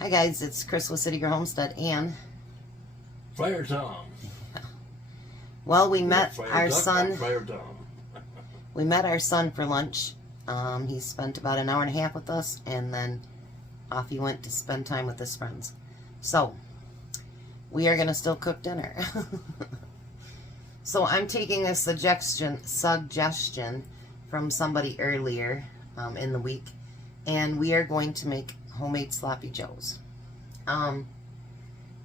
Hi guys, it's Chris with City Girl Homestead and Friar Tom. Well, we met Friar our Duck, son. Friar Tom. We met our son for lunch. He spent about an hour and a half with us, and then off he went to spend time with his friends. So we are gonna still cook dinner. So I'm taking a suggestion from somebody earlier in the week, and we are going to make homemade sloppy joes.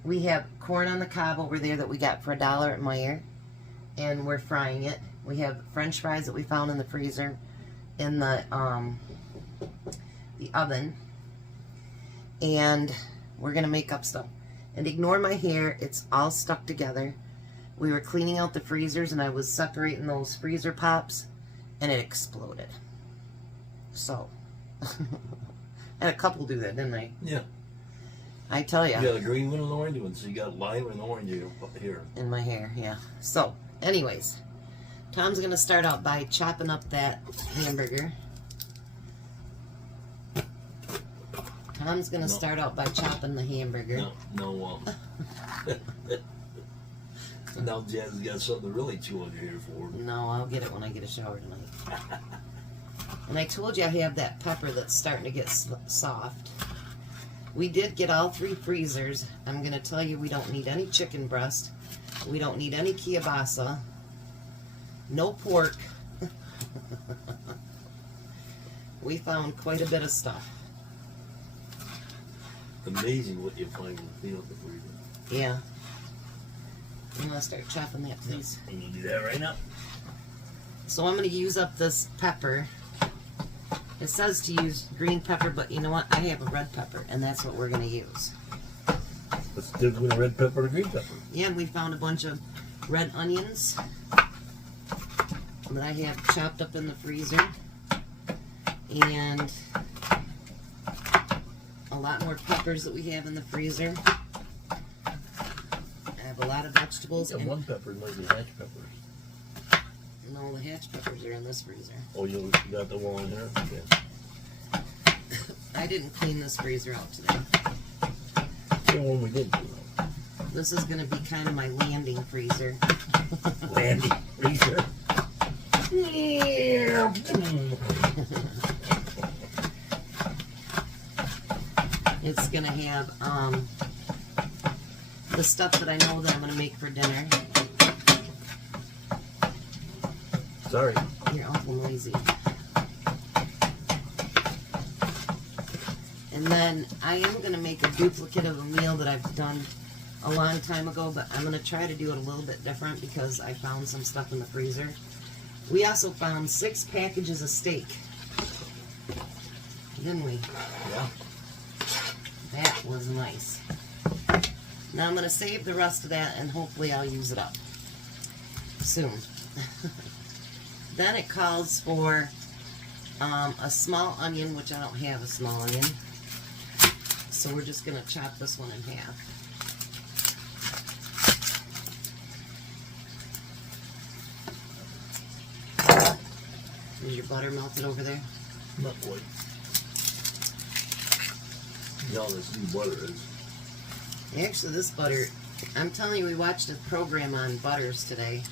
We have corn on the cob over there that we got for $1 at Meijer, and we're frying it. We have French fries that we found in the freezer in the oven, and we're gonna make up stuff. And ignore my hair; it's all stuck together. We were cleaning out the freezers, and I was separating those freezer pops, and it exploded. So, and a couple do that, didn't they? Yeah. I tell you. You got a green one and an orange one, so you got lime and orange here. In my hair, yeah. So, anyways, Tom's gonna start out by chopping up that hamburger. Tom's gonna start out by chopping the hamburger. No. Now Jazz has got something to really chew on your hair for. No, I'll get it when I get a shower tonight. And I told you I have that pepper that's starting to get soft. We did get all 3 freezers. I'm going to tell you we don't need any chicken breast. We don't need any kielbasa. No pork. We found quite a bit of stuff. Amazing what you find when you clean up the freezer. Yeah. I'm going to start chopping that, please. I'm going to do that right now. So I'm going to use up this pepper. It says to use green pepper, but you know what? I have a red pepper, and that's what we're going to use. What's the difference between red pepper and green pepper? Yeah, and we found a bunch of red onions that I have chopped up in the freezer. And a lot more peppers that we have in the freezer. I have a lot of vegetables. And one pepper might be hatch peppers. No, the hatch peppers are in this freezer. Oh, you got the one in here? Okay. I didn't clean this freezer out today. The one we did clean out. This is going to be kind of my landing freezer. Landing freezer? It's going to have the stuff that I know that I'm going to make for dinner. Sorry. You're awful noisy. And then I am going to make a duplicate of a meal that I've done a long time ago, but I'm going to try to do it a little bit different because I found some stuff in the freezer. We also found 6 packages of steak. Didn't we? Yeah. That was nice. Now I'm going to save the rest of that, and hopefully I'll use it up soon. Then it calls for a small onion, which I don't have a small onion. So we're just going to chop this one in half. Is your butter melted over there? Not quite. You know how this new butter is. Actually, this butter, I'm telling you, we watched a program on butters today.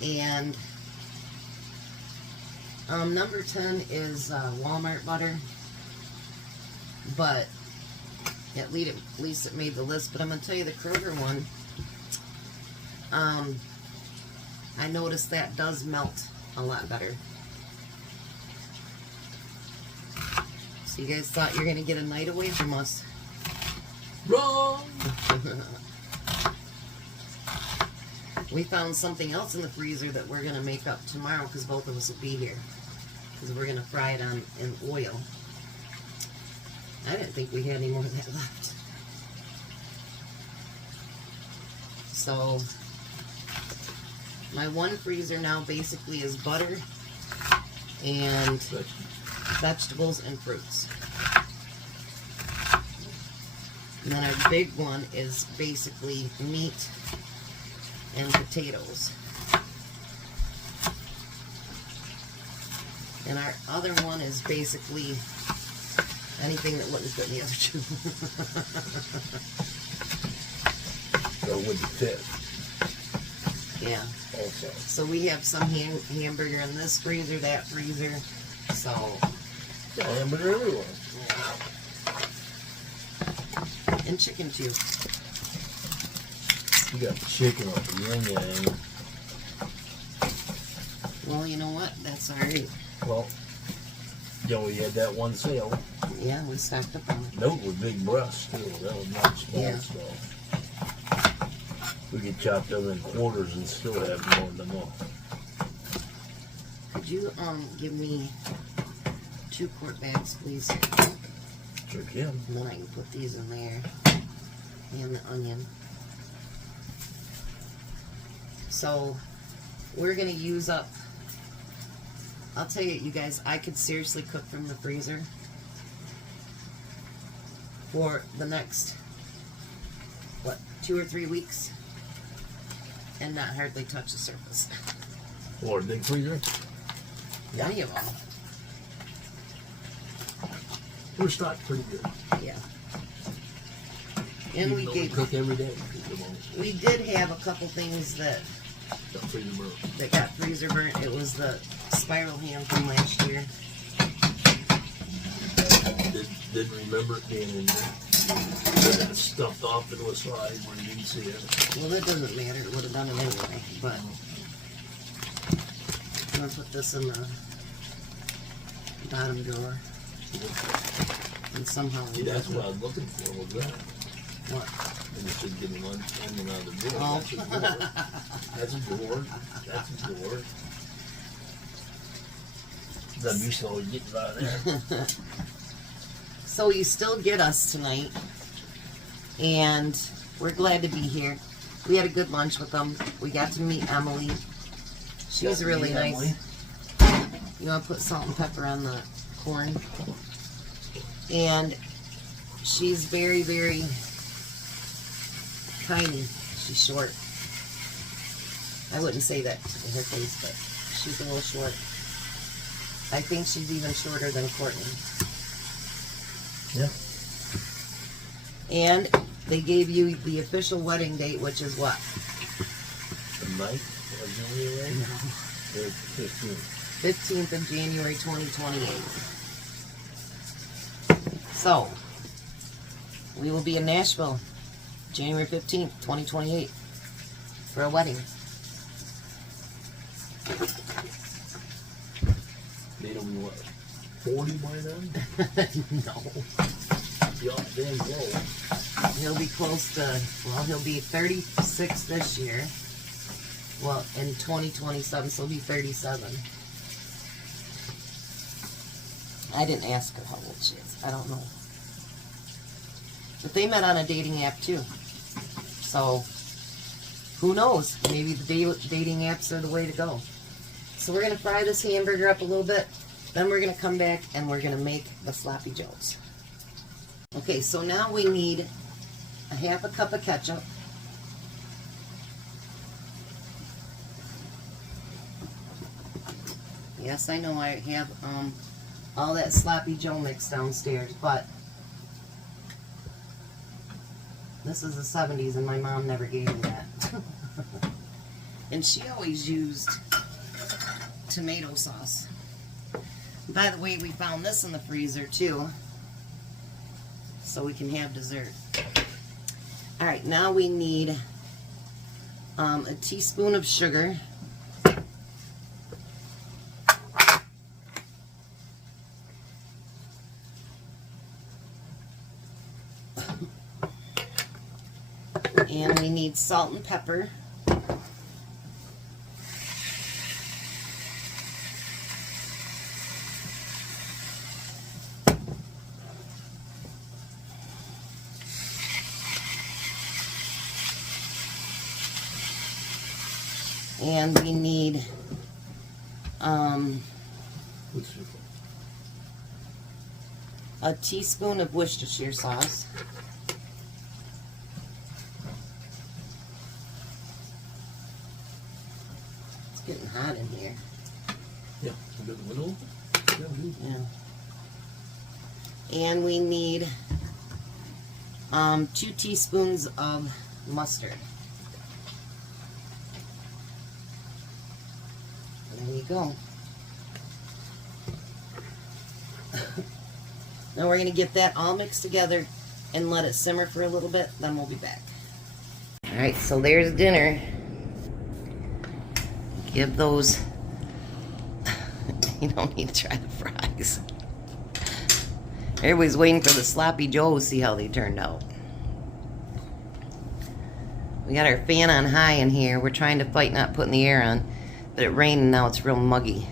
And number 10 is Walmart butter, but at least it made the list. But I'm going to tell you the Kroger one, I noticed that does melt a lot better. So you guys thought you're going to get a night away from us. Wrong! We found something else in the freezer that we're going to make up tomorrow because both of us will be here. Because we're going to fry it in oil. I didn't think we had any more of that left. So, my one freezer now basically is butter and vegetables and fruits. And then our big one is basically meat and potatoes. And our other one is basically Anything that wouldn't fit in the other two. Or would fit Yeah. also. So we have some hamburger in this freezer, that freezer. So. Yeah, hamburger everywhere. Yeah. And chicken too. You got chicken on the yin yang. Well, you know what? That's alright. Well, Joey had that one sale. Yeah, we stocked up on it. Note with big breasts too. That was not small Yeah. stuff. We could chop them in quarters and still have more than enough. Could you give me 2 quart bags, please? Sure can. And then I can put these in there. And the onion. So we're gonna use up, I'll tell you guys, I could seriously cook from the freezer for the next, what, 2 or 3 weeks and not hardly touch the surface. Or a big freezer. Any of them. We're stocked pretty good. Yeah. And Even though we cook every day. we did have a couple things that Got freezer burnt. got freezer burnt. It was the spiral ham from last year. Didn't remember it being in there. Then it stuffed off to the side when you didn't see it. Well, that doesn't matter. It would have done it anyway. But I'm gonna put this in the bottom drawer. And somehow. See, that's what I was looking for, was that. What? And you should give me one onion out of the drawer. Oh. That's a drawer. That's a drawer. I'm used to always getting out of there. So you still get us tonight. And we're glad to be here. We had a good lunch with them. We got to meet Emily. She's really nice. Emily. You want to put salt and pepper on the corn. And she's very, very tiny. She's short. I wouldn't say that to her face, but she's a little short. I think she's even shorter than Courtney. Yeah. And they gave you the official wedding date, which is what? The 9th of January? No. The 15th. 15th of January 2028. So, we will be in Nashville January 15th, 2028 for a wedding. They'll be what? 40 by then? No. Young, damn low. He'll be close to, well, he'll be 36 this year. Well, in 2027, so he'll be 37. I didn't ask her how old she is. I don't know. But they met on a dating app too. So, who knows? Maybe the dating apps are the way to go. So we're going to fry this hamburger up a little bit. Then we're going to come back and we're going to make the sloppy joes. Okay, so now we need a half a cup of ketchup. Yes, I know I have all that sloppy joe mix downstairs, but this is the 70's and my mom never gave me that. And she always used tomato sauce. By the way, we found this in the freezer too, so we can have dessert. Alright, now we need a teaspoon of sugar. And we need salt and pepper. And we need a teaspoon of Worcestershire sauce. It's getting hot in here. Yeah, a bit little. Yeah. And we need 2 teaspoons of mustard. There you go. Now we're going to get that all mixed together and let it simmer for a little bit, then we'll be back. Alright, so there's dinner. Give those... You don't need to try the fries. Everybody's waiting for the sloppy joe to see how they turned out. We got our fan on high in here. We're trying to fight not putting the air on, but it rained and now it's real muggy.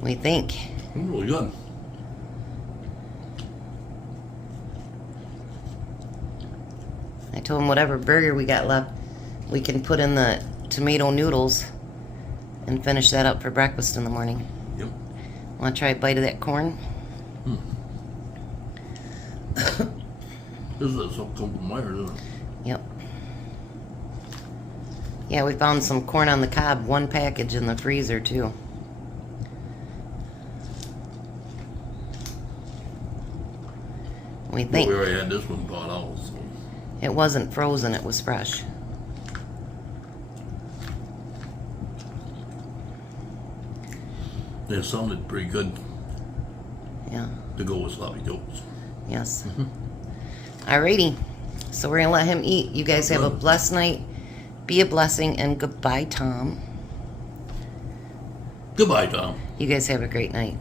What do you think? Really good. I told him whatever burger we got left, we can put in the tomato noodles and finish that up for breakfast in the morning. Yep. Want to try a bite of that corn? This is some Uncle Myers, isn't it? Yep. Yeah, we found some corn on the cob, 1 package in the freezer too. What do you think? Well, we already had this one bought out, so. It wasn't frozen, it was fresh. It sounded pretty good Yeah. to go with sloppy joes. Yes. Alrighty. So we're going to let him eat. You guys have a blessed night. Be a blessing, and goodbye, Tom. Goodbye, Tom. You guys have a great night.